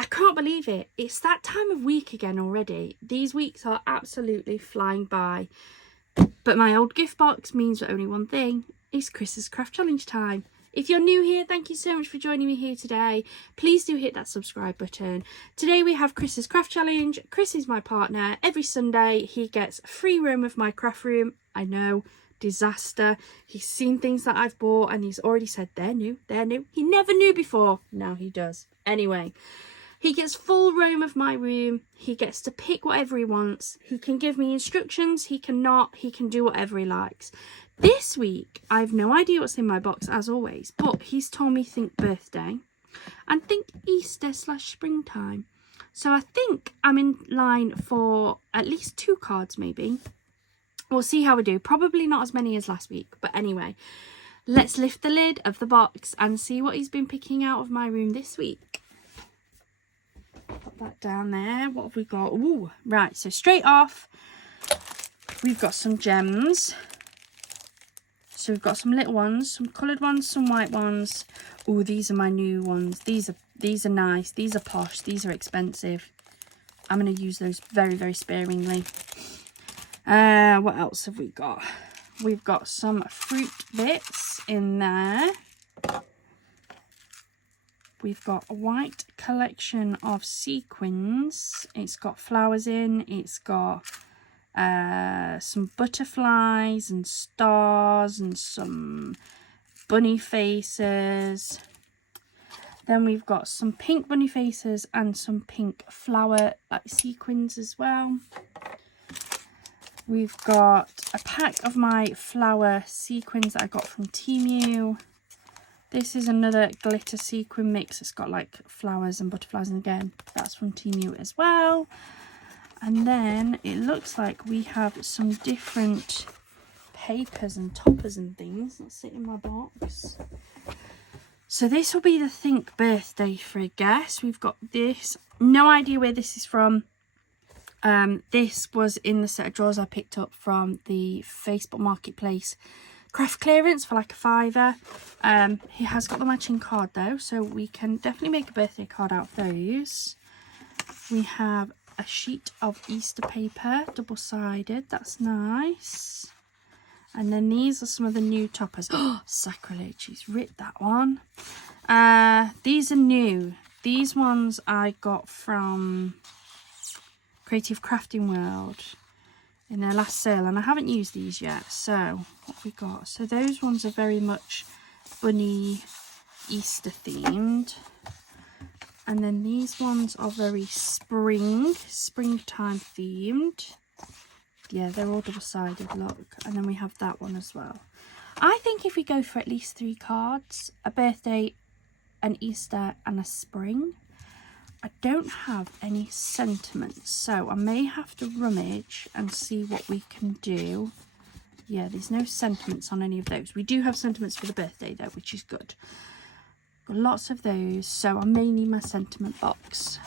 I can't believe it. It's that time of week again already. These weeks are absolutely flying by. But my old gift box means only one thing. It's Chris's Craft Challenge time. If you're new here, thank you so much for joining me here today. Please do hit that subscribe button. Today we have Chris's Craft Challenge. Chris is my partner. Every Sunday he gets a free room of my craft room. I know, disaster. He's seen things that I've bought and he's already said they're new, they're new. He never knew before. Now he does. Anyway. He gets full roam of my room. He gets to pick whatever he wants. He can give me instructions. He cannot. He can do whatever he likes. This week, I have no idea what's in my box, as always. But he's told me think birthday and think Easter/springtime. So I think I'm in line for at least 2 cards, maybe. We'll see how we do. Probably not as many as last week. But anyway, let's lift the lid of the box and see what he's been picking out of my room this week. Put that down there. What have we got? Ooh, right, so straight off we've got some gems. So we've got some little ones, some coloured ones, some white ones. Oh, these are my new ones. These are nice. These are posh. These are expensive. I'm going to use those very, very sparingly. What else have we got? We've got some fruit bits in there. We've got a white collection of sequins. It's got flowers in. It's got some butterflies and stars and some bunny faces. Then we've got some pink bunny faces and some pink flower sequins as well. We've got a pack of my flower sequins that I got from Temu. This is another glitter sequin mix. It's got like flowers and butterflies, and again, that's from Temu as well. And then it looks like we have some different papers and toppers and things that sit in my box. So this will be the Think birthday for a guess. We've got this. No idea where this is from. This was in the set of drawers I picked up from the Facebook Marketplace craft clearance for like a £5. He has got the matching card though, so we can definitely make a birthday card out of those. We have a sheet of Easter paper, double-sided. That's nice. And then these are some of the new toppers. Oh, sacrilege, he's ripped that one. These are new. These ones I got from Creative Crafting World in their last sale, and I haven't used these yet. So what we got? So those ones are very much bunny Easter themed, and then these ones are very springtime themed. Yeah, they're all double-sided, look. And then we have that one as well. I think if we go for at least 3 cards, a birthday, an Easter and a spring, I don't have any sentiments, so I may have to rummage and see what we can do. Yeah, there's no sentiments on any of those. We do have sentiments for the birthday though, which is good. Got lots of those, so I may need my sentiment box.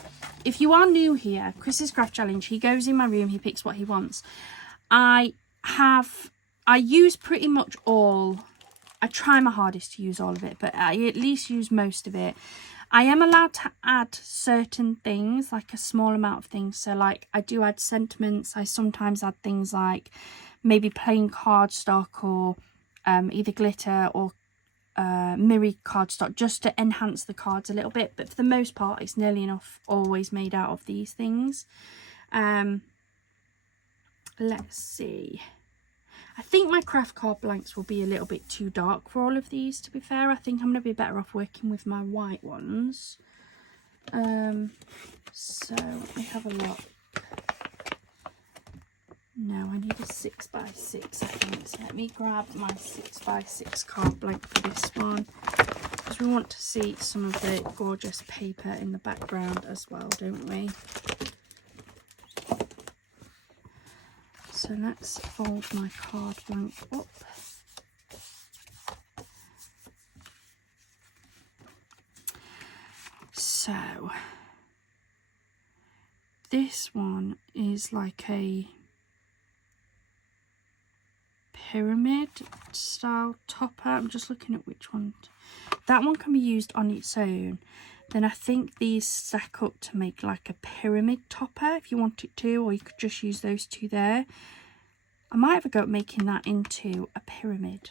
If you are new here, Chris's Craft Challenge, he goes in my room, he picks what he wants. I use pretty much all. I try my hardest to use all of it, but I at least use most of it. I am allowed to add certain things, like a small amount of things. So like I do add sentiments. I sometimes add things like maybe plain cardstock or either glitter or mirrored cardstock, just to enhance the cards a little bit. But for the most part, it's nearly enough always made out of these things. Let's see. I think my craft card blanks will be a little bit too dark for all of these, to be fair. I think I'm going to be better off working with my white ones. So let me have a look. No, I need a 6x6, I think. So let me grab my 6x6 card blank for this one, because we want to see some of the gorgeous paper in the background as well, don't we? So let's fold my card blank up. So this one is like a pyramid style topper. I'm just looking at which one. That one can be used on its own, Then I think these stack up to make like a pyramid topper if you want it to, or you could just use those two there. I might have a go at making that into a pyramid.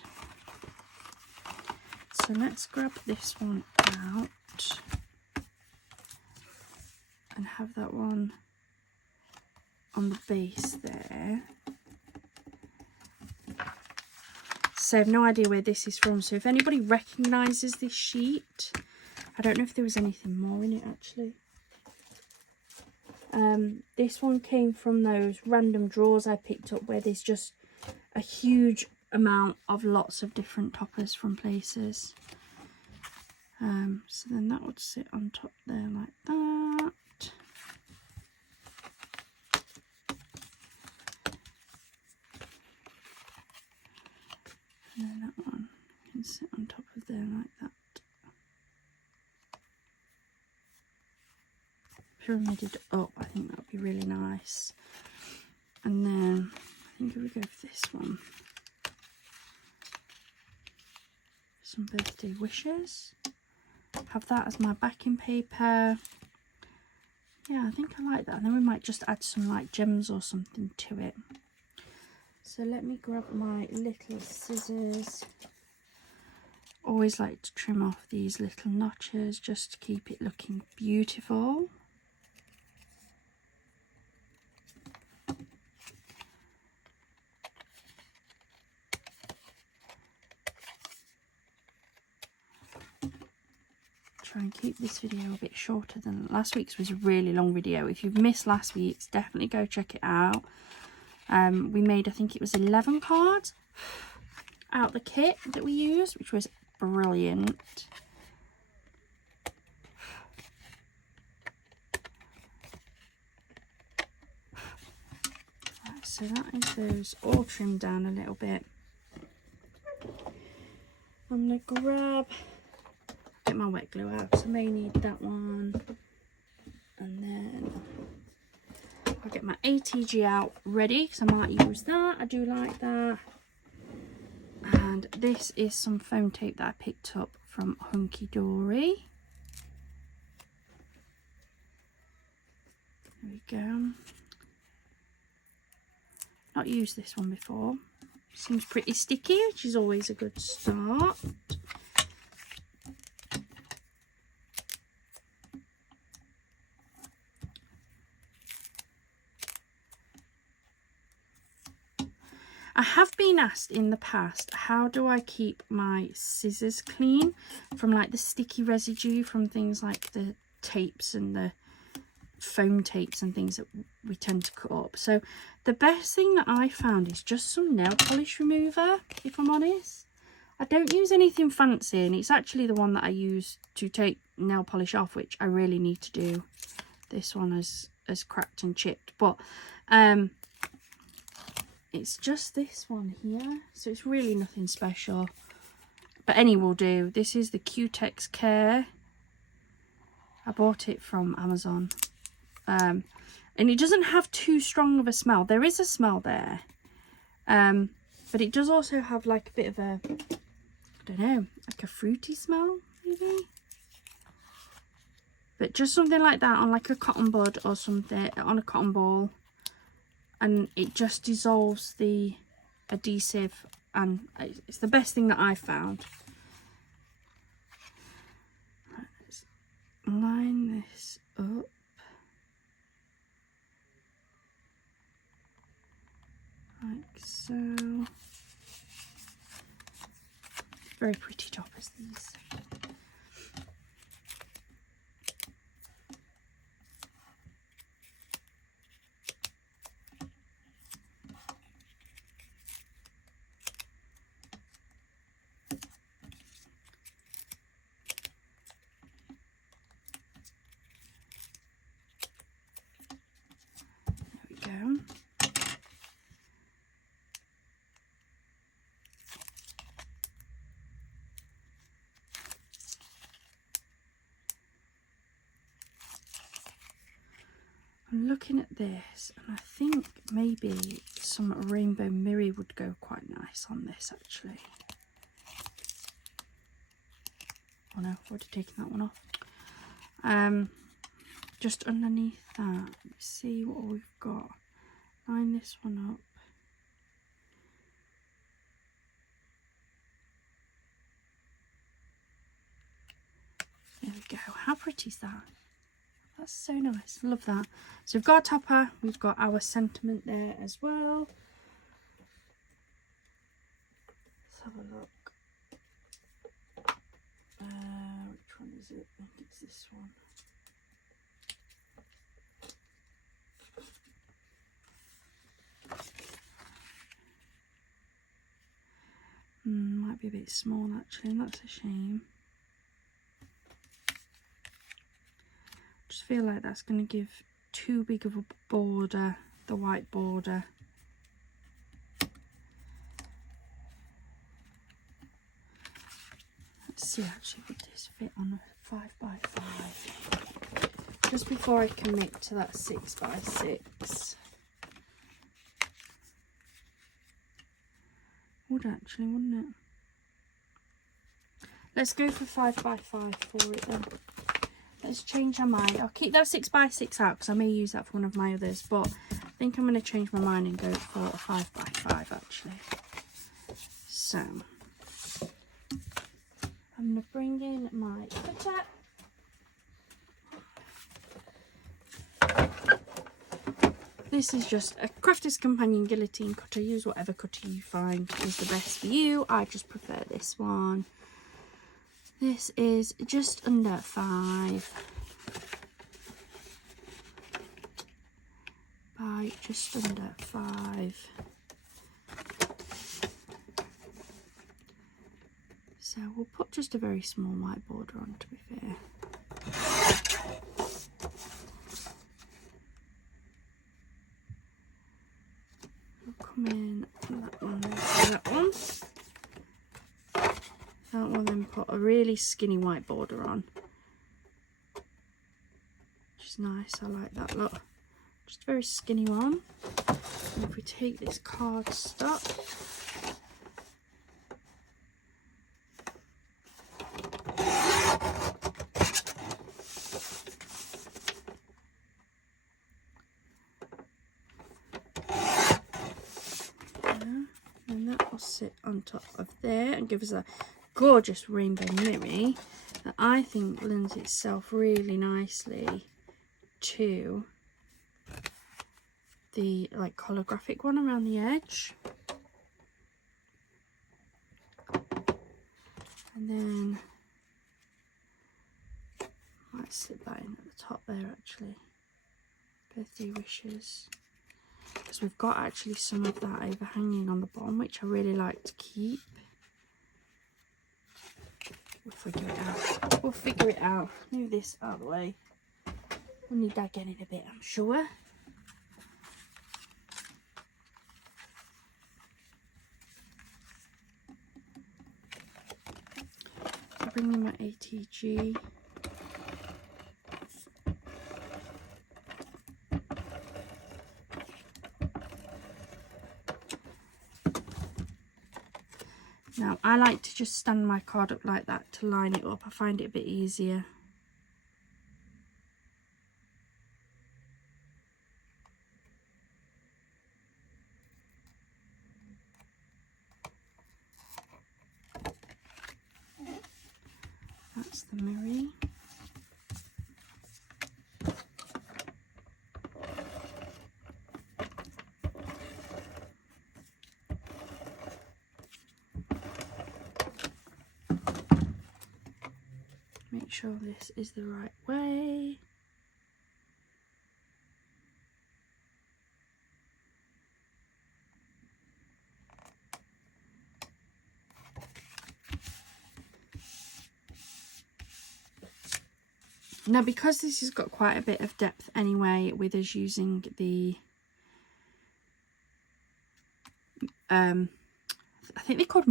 So let's grab this one out and have that one on the base there. So I have no idea where this is from, so if anybody recognises this sheet, I don't know if there was anything more in it actually. This one came from those random drawers I picked up where there's just a huge amount of lots of different toppers from places. So then that would sit on top there like that. And then that one can sit on top of there like that. Pyramided up, I think that would be really nice. And then I think if we go for this one, some birthday wishes, have that as my backing paper. Yeah, I think I like that. And then we might just add some like gems or something to it. So let me grab my little scissors. Always like to trim off these little notches just to keep it looking beautiful. Try and keep this video a bit shorter than last week's. Was a really long video. If you've missed last week's, definitely go check it out. We made, I think it was 11 cards out the kit that we used, which was brilliant. Right, so that is those all trimmed down a little bit. I'm going to grab, get my wet glue out, so I may need that one. And then I'll get my ATG out ready because I might use that. I do like that. And this is some foam tape that I picked up from Hunky Dory. There we go. Not used this one before. Seems pretty sticky, which is always a good start. I have been asked in the past, how do I keep my scissors clean from like the sticky residue from things like the tapes and the foam tapes and things that we tend to cut up. So the best thing that I found is just some nail polish remover, if I'm honest. I don't use anything fancy, and it's actually the one that I use to take nail polish off, which I really need to do. This one has cracked and chipped, but it's just this one here, so it's really nothing special, but any will do. This is the Q-Tex Care. I bought it from Amazon, and it doesn't have too strong of a smell. There is a smell there, but it does also have like a bit of a, I don't know, like a fruity smell maybe, but just something like that on like a cotton bud or something, on a cotton ball. And it just dissolves the adhesive, and it's the best thing that I've found. Right, let's line this up. Like so. Very pretty toppers, these. I'm looking at this, and I think maybe some rainbow mirror would go quite nice on this actually. Oh no, I've already taken that one off. just underneath that. Let's see what we've got. Line this one up. There we go. How pretty is that? That's so nice. Love that. So we've got a topper. We've got our sentiment there as well. Let's have a look. Which one is it? I think it's this one. Might be a bit small actually, and that's a shame. Just feel like that's going to give too big of a border, the white border. Let's see actually, would this fit on a 5x5? Just before I commit to that 6x6. Would actually, wouldn't it? Let's go for 5x5 for it then. Let's change our mind. I'll keep that 6x6 out because I may use that for one of my others, but I think I'm going to change my mind and go for a 5x5 actually. So I'm going to bring in my cutter. This is just a Crafter's Companion guillotine cutter. Use whatever cutter you find is the best for you. I just prefer this one. This is just under 5 by just under 5. So we'll put just a very small white border on, to be fair. We'll come in that one, that one. That will then put a really skinny white border on, which is nice. I like that look. Just a very skinny one. And if we take this cardstock, and that will sit on top of there and give us a gorgeous rainbow mirror that I think lends itself really nicely to the like holographic one around the edge. And then I might slip that in at the top there actually. Birthday wishes. Because we've got actually some of that overhanging on the bottom, which I really like to keep. We'll figure it out. We'll figure it out. Move this out of the way. We'll need that again in a bit, I'm sure. I'll bring in my ATG. Now, I like to just stand my card up like that to line it up. I find it a bit easier. That's the mirror. Make sure this is the right way. Now, because this has got quite a bit of depth anyway, with us using the I think they're called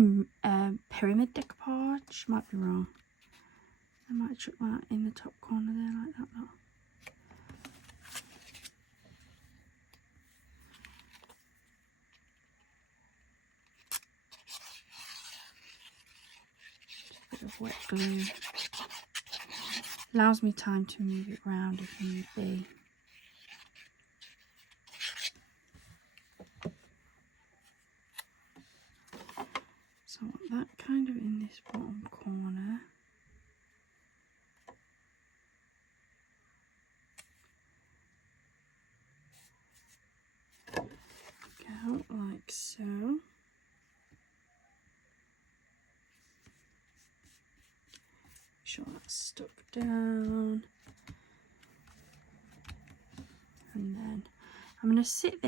pyramid decoupage, might be wrong. I might chuck that in the top corner there like that. Look. Bit of wet glue. Allows me time to move it around if need be. So I want that kind of in this bottom corner. Go like so. Make sure that's stuck down. And then I'm going to sit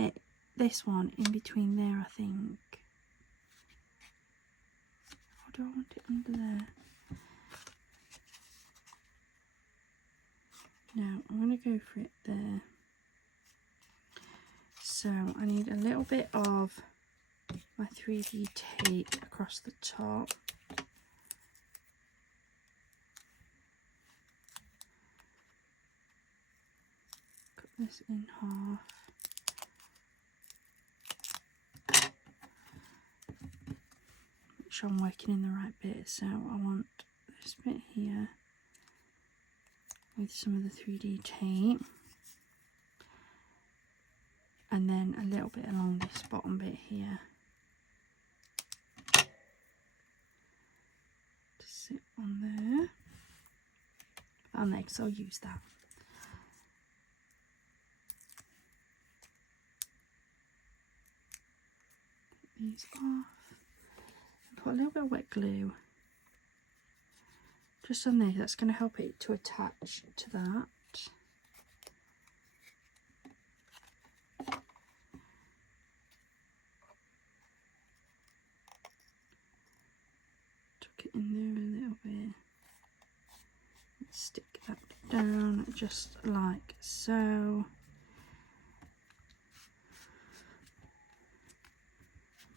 this one in between there, I think. Or do I want it under there? No, I'm going to go for it there. So I need a little bit of my 3D tape across the top. Cut this in half. Make sure I'm working in the right bit. So I want this bit here with some of the 3D tape. And then a little bit along this bottom bit here. To sit on there. And next I'll use that. Take these off. Put a little bit of wet glue just on there. That's going to help it to attach to that. Tuck it in there a little bit. Stick that down just like so.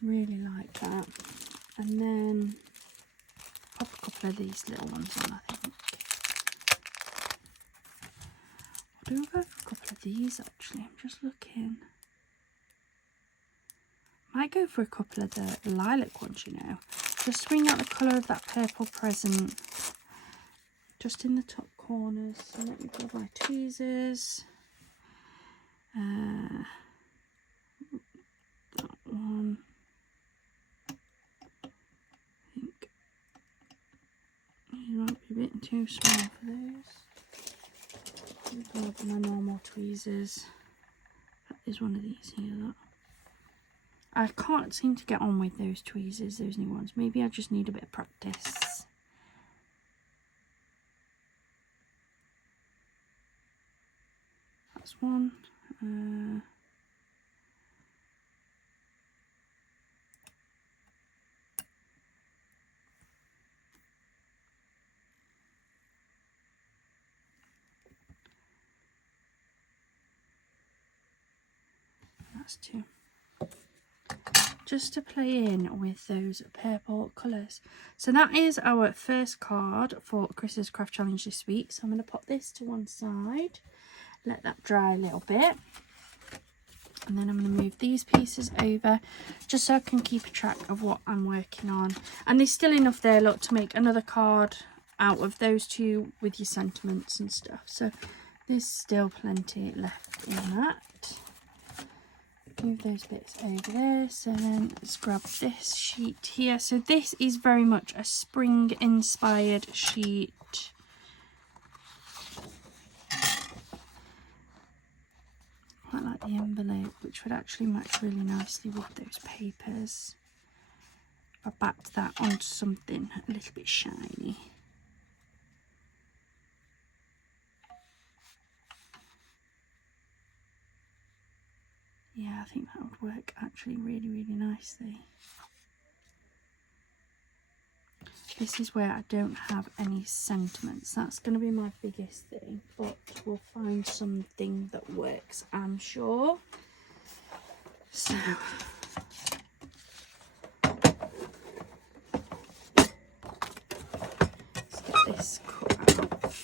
Really like that. And then pop a couple of these little ones on, I think. Or do I go for a couple of these actually? I'm just looking. Might go for a couple of the lilac ones, you know. Just to bring out the colour of that purple present. Just in the top corners. So let me grab my tweezers. That one. I think these might be a bit too small for those. Grab my normal tweezers. That is one of these here. Look. I can't seem to get on with those tweezers, those new ones. Maybe I just need a bit of practice. That's one. That's two. Just to play in with those purple colours. So that is our first card for Chris's Craft Challenge this week. So I'm going to pop this to one side, let that dry a little bit. And then I'm going to move these pieces over just so I can keep a track of what I'm working on. And there's still enough there, look, to make another card out of those two with your sentiments and stuff. So there's still plenty left in that. Move those bits over there. So then let's grab this sheet here. So this is very much a spring inspired sheet. Quite like the envelope, which would actually match really nicely with those papers. If I backed that onto something a little bit shiny. Yeah, I think that would work actually really, really nicely. This is where I don't have any sentiments. That's going to be my biggest thing, but we'll find something that works, I'm sure. So let's get this cut out.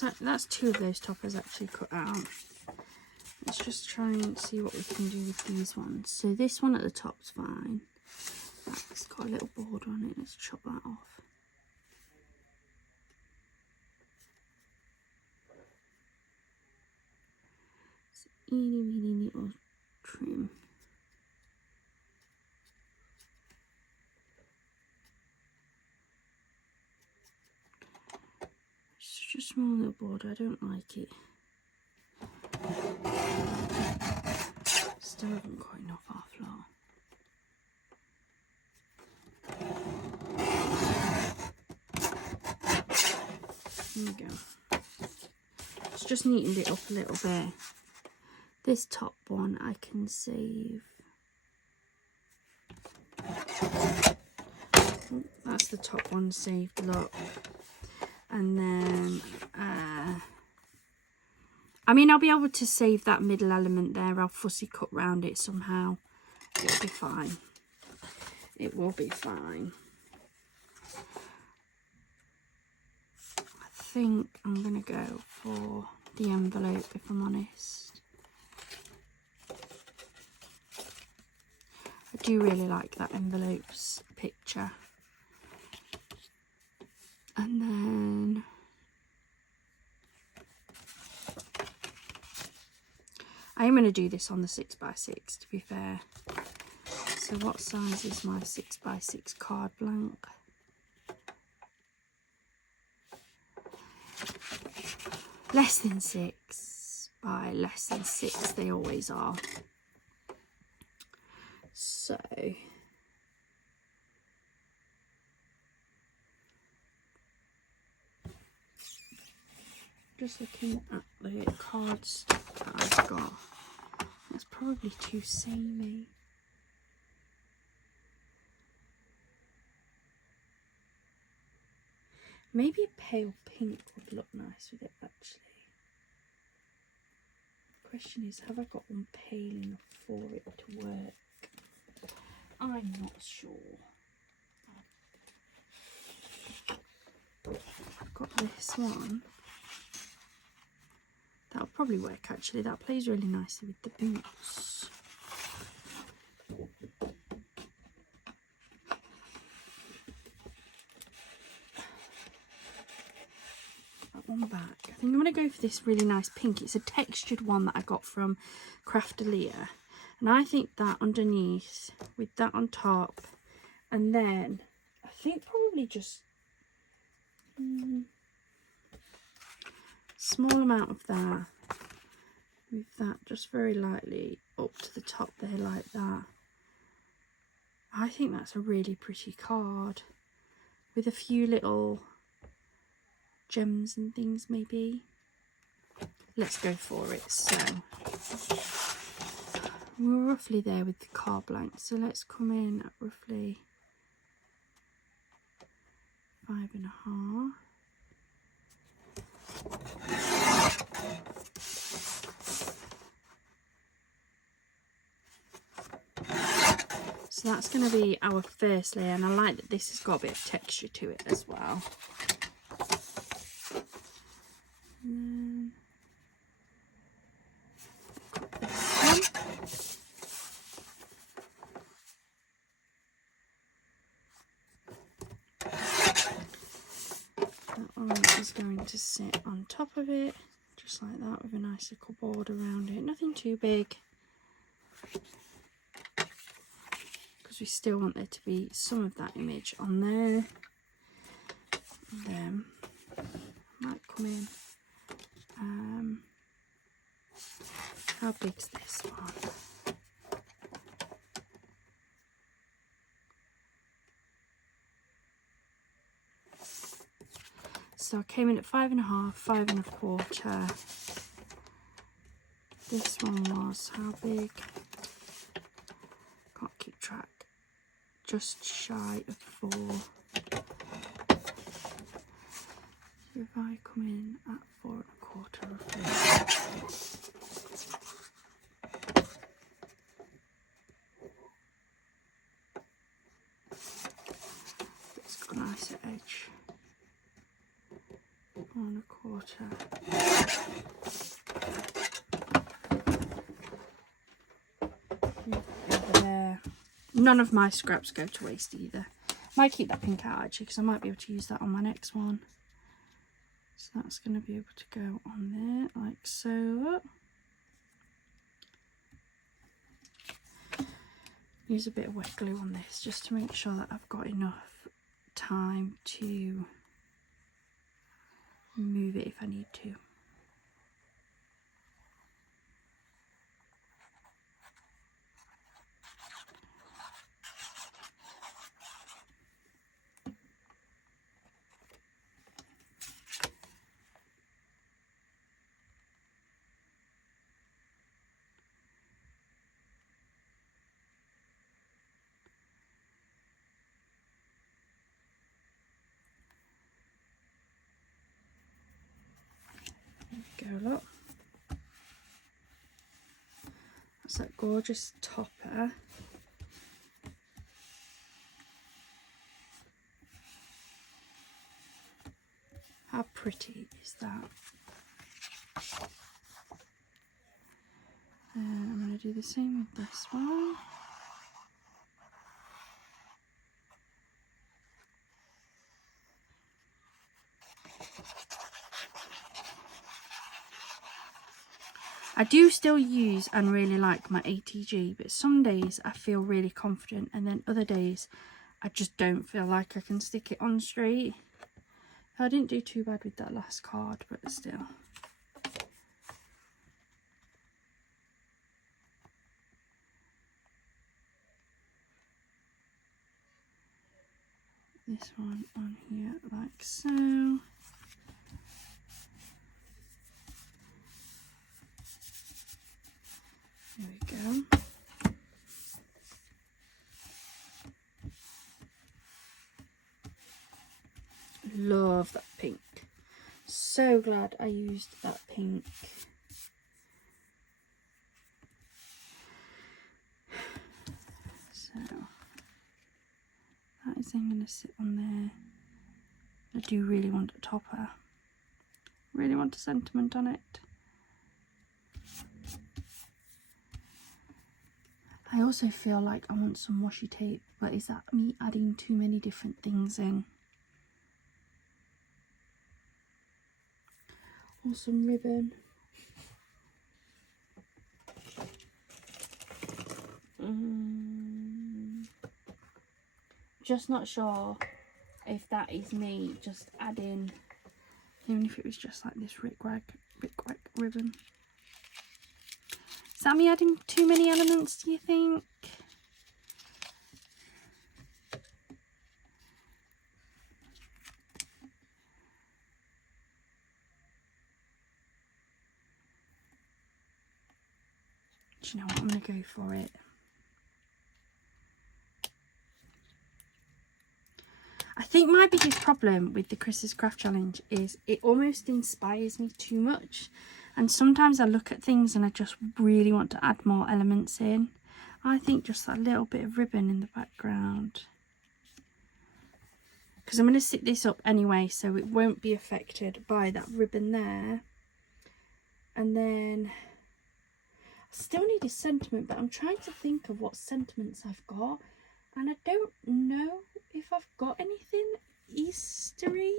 that's 2 of those toppers actually cut out. Let's just try and see what we can do with these ones. So this one at the top's fine. That's got a little border on it. Let's chop that off. It's really little trim. It's such a small little border. I don't like it. Still haven't got enough our floor. There we go. It's just neatened it up a little bit. This top one I can save. Oh, that's the top one saved, look. And then, I mean, I'll be able to save that middle element there. I'll fussy cut round it somehow. It'll be fine. It will be fine. I think I'm going to go for the envelope, if I'm honest. I do really like that envelope's picture. And then I am going to do this on the 6x6, to be fair. So what size is my 6x6 card blank? Less than 6 by less than 6, they always are. So just looking at the cards that I've got, that's probably too samey. Maybe pale pink would look nice with it, actually. The question is, have I got one pale enough for it to work? I'm not sure. I've got this one. That'll probably work, actually. That plays really nicely with the boots. One back. I think I'm going to go for this really nice pink. It's a textured one that I got from Craftalia, and I think that underneath with that on top, and then I think probably just small amount of that with that, just very lightly up to the top there like that. I think that's a really pretty card with a few little gems and things, maybe. Let's go for it. So we're roughly there with the card blank, so let's come in at roughly 5.5. So that's going to be our first layer, and I like that this has got a bit of texture to it as well. And then that one is going to sit on top of it, just like that, with a nice little border around it. Nothing too big, because we still want there to be some of that image on there. And then I might come in. How big's this one? So I came in at 5.5, 5.25. This one was how big? Can't keep track. Just shy of 4. So if I come in at 4.25 roughly. It's got a nicer edge. 1 1/4. Over there. None of my scraps go to waste either. Might keep that pink out actually because I might be able to use that on my next one. So that's going to be able to go on there like so. Use a bit of wet glue on this just to make sure that I've got enough time to move it if I need to. Go look. That's that gorgeous topper. How pretty is that? I'm going to do the same with this one. I do still use and really like my ATG, but some days I feel really confident and then other days I just don't feel like I can stick it on straight. I didn't do too bad with that last card, but still. This one on here like so. There we go. Love that pink. So glad I used that pink. So that is then going to sit on there. I do really want a topper. Really want a sentiment on it. I also feel like I want some washi tape, but is that me adding too many different things in? Or some ribbon. Just not sure if that is me just adding, even if it was just like this rick rack ribbon. Is that me adding too many elements, do you think? Do you know what? I'm going to go for it. I think my biggest problem with the Chris's Craft Challenge is it almost inspires me too much. And sometimes I look at things and I just really want to add more elements in. I think just that little bit of ribbon in the background. Because I'm going to sit this up anyway, so it won't be affected by that ribbon there. And then I still need a sentiment, but I'm trying to think of what sentiments I've got. And I don't know if I've got anything Eastery.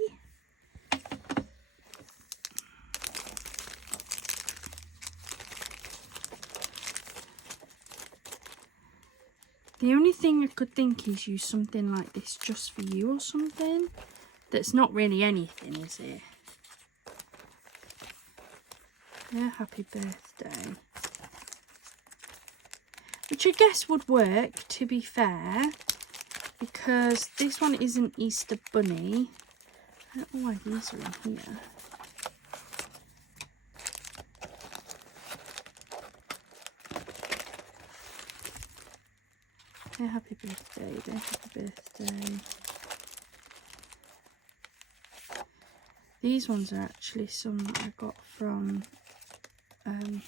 The only thing I could think is use something like this just for you or something. That's not really anything, is it? Yeah, happy birthday. Which I guess would work, to be fair, because this one is an Easter bunny. I don't know why these are in here. Yeah, happy birthday, dear, happy birthday. These ones are actually some that I got from, could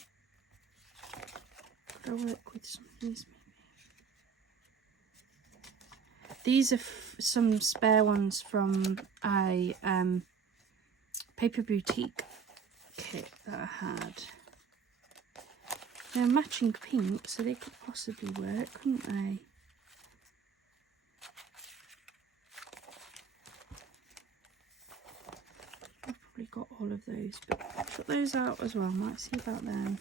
I work with some of these maybe? These are some spare ones from a Paper Boutique kit that I had. They're matching pink, so they could possibly work, couldn't they? I've probably got all of those, but put those out as well. Might see about them.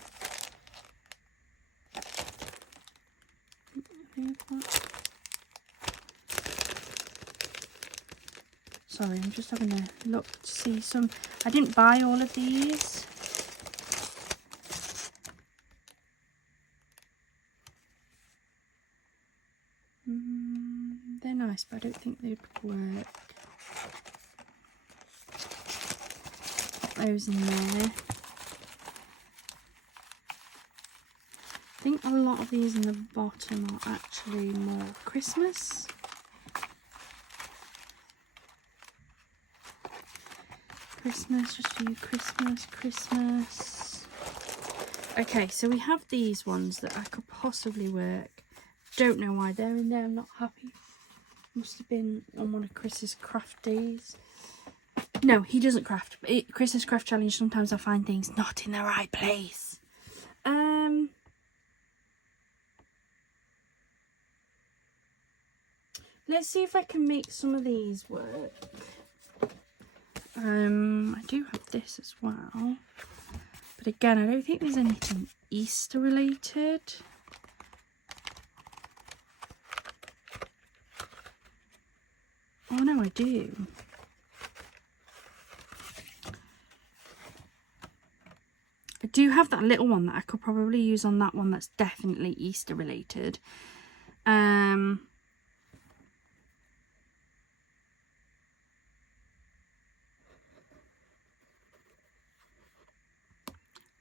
Sorry, I'm just having a look to see some. I didn't buy all of these. They're nice, but I don't think they'd work. Put those in there. I think a lot of these in the bottom are actually more Christmas. Christmas, just for you, Christmas. Okay, so we have these ones that I could possibly work. Don't know why they're in there, I'm not happy. Must have been on one of Chris's craft days. No, he doesn't craft. Chris's craft challenge, sometimes I find things not in the right place. Let's see if I can make some of these work. I do have this as well. But again, I don't think there's anything Easter related. Oh no, I do. I do have that little one that I could probably use on that one that's definitely Easter related.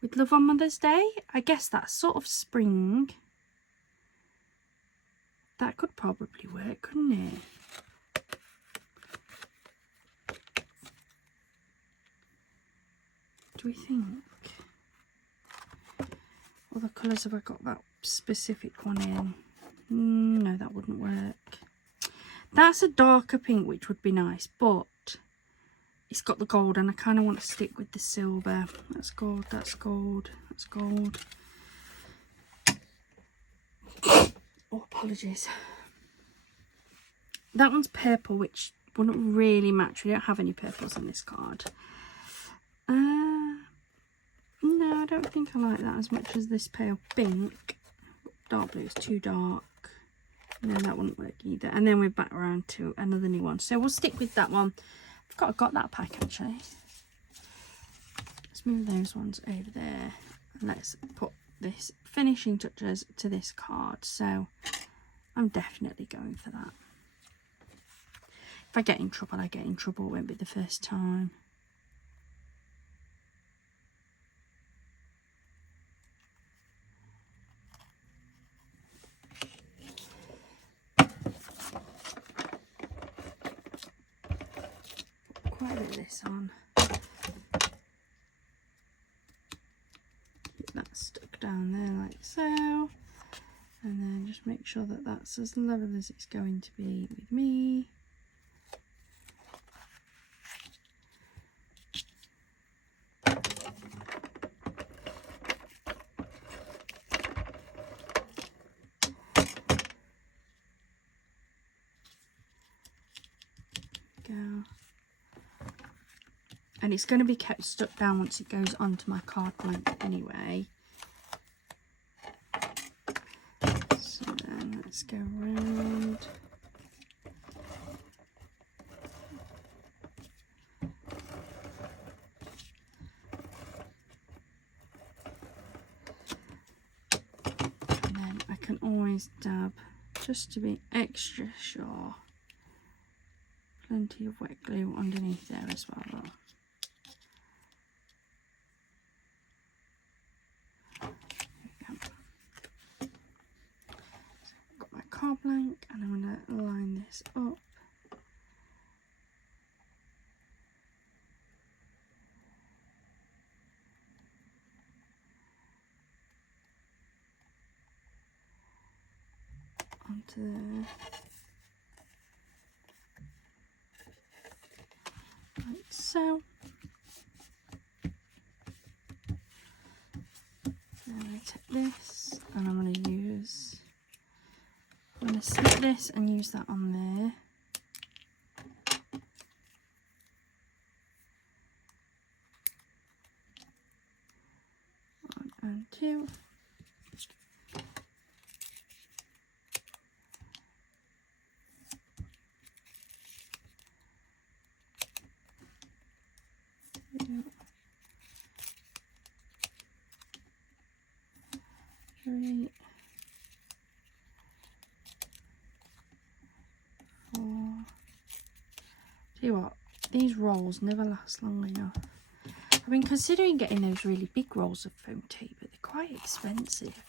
With Love on Mother's Day, I guess that's sort of spring. That could probably work, couldn't it? Do we think? What other colours have I got that specific one in? No, that wouldn't work. That's a darker pink, which would be nice, but it's got the gold and I kind of want to stick with the silver. That's gold, that's gold, that's gold. Oh, apologies. That one's purple, which wouldn't really match. We don't have any purples in this card. No, I don't think I like that as much as this pale pink. Dark blue is too dark. No, that wouldn't work either. And then we're back around to another new one. So we'll stick with that one. I've got that pack actually. Let's move those ones over there. And let's put this finishing touches to this card. So I'm definitely going for that. If I get in trouble, I get in trouble. It won't be the first time. Quite a bit of this on. Keep that stuck down there like so. And then just make sure that that's as level as it's going to be with me. Go. And it's going to be kept stuck down once it goes onto my card blank anyway. So then let's go around. And then I can always dab just to be extra sure. Plenty of wet glue underneath there as well though. Card blank, and I'm going to line this up. Onto there. Like so. this, and I'm going to snip this and use that on there. 1 and 2. Three, 4. Tell you what, these rolls never last long enough. I've been considering getting those really big rolls of foam tape, but they're quite expensive.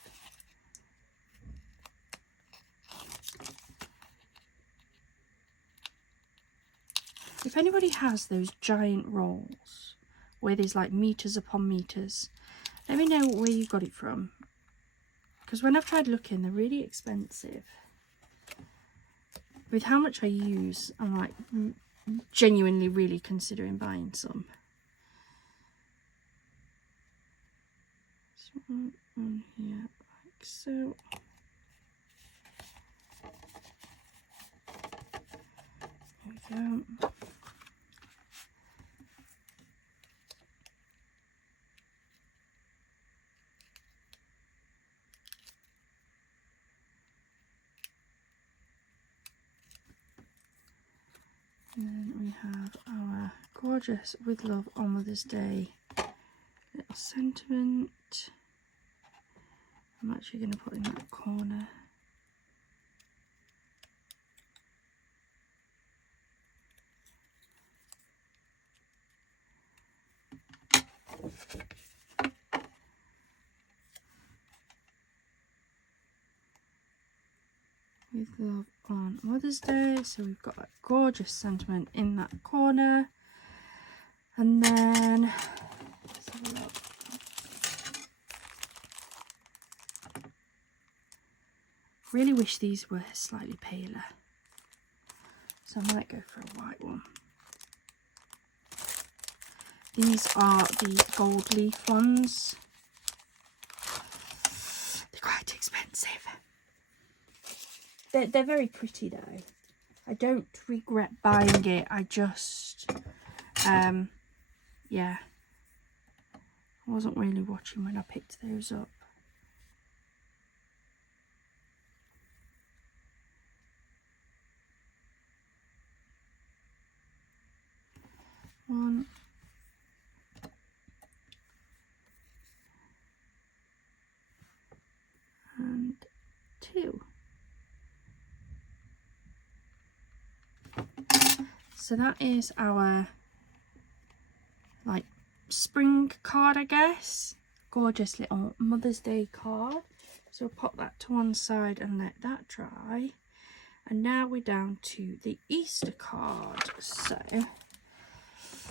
If anybody has those giant rolls where there's like meters upon meters, let me know where you got it from. Because when I've tried looking, they're really expensive. With how much I use, I'm like genuinely really considering buying some. So on here, like so. There we go. And then we have our gorgeous With Love on Mother's Day little sentiment. I'm actually going to put in that corner. With Love on Mother's Day. So we've got that gorgeous sentiment in that corner. And then let's have a look. Really wish these were slightly paler, so I might go for a white one. These are the gold leaf ones. They're quite expensive. They're very pretty though. I don't regret buying it. I just yeah, I wasn't really watching when I picked those up. One. And 2. So that is our like spring card, I guess. Gorgeous little Mother's Day card. So we'll pop that to one side and let that dry. And now we're down to the Easter card. So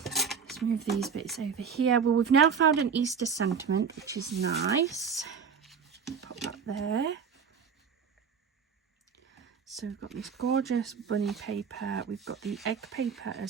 let's move these bits over here. Well, we've now found an Easter sentiment, which is nice. Pop that there. So we've got this gorgeous bunny paper. We've got the egg paper as